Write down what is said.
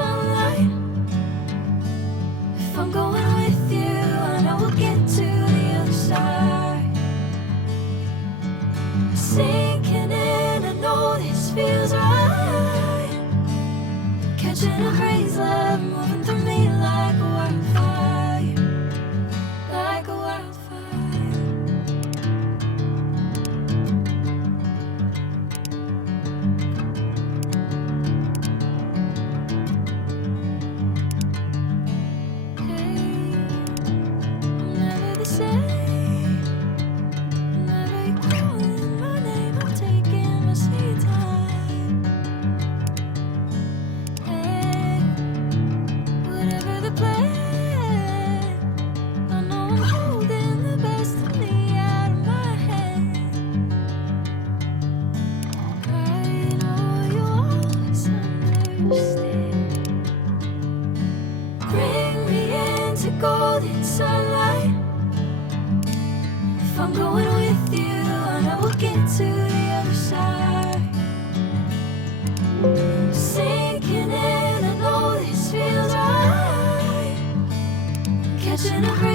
sunlight. If I'm going with you, I know we'll get to the other side. Sinking in, I know this feels right. Catching a breeze, love moving through me like a wildfire, like a wildfire. Never the same. Whenever you're calling my name, I'm taking my sweet time. Hey, whatever the plan, I know I'm holding the best of me out of my hand. I know you always understand. Bring me into golden sunlight. If I'm going with you, I know we'll get to the other side. Sinking in, I know this feels right. Catching a breath.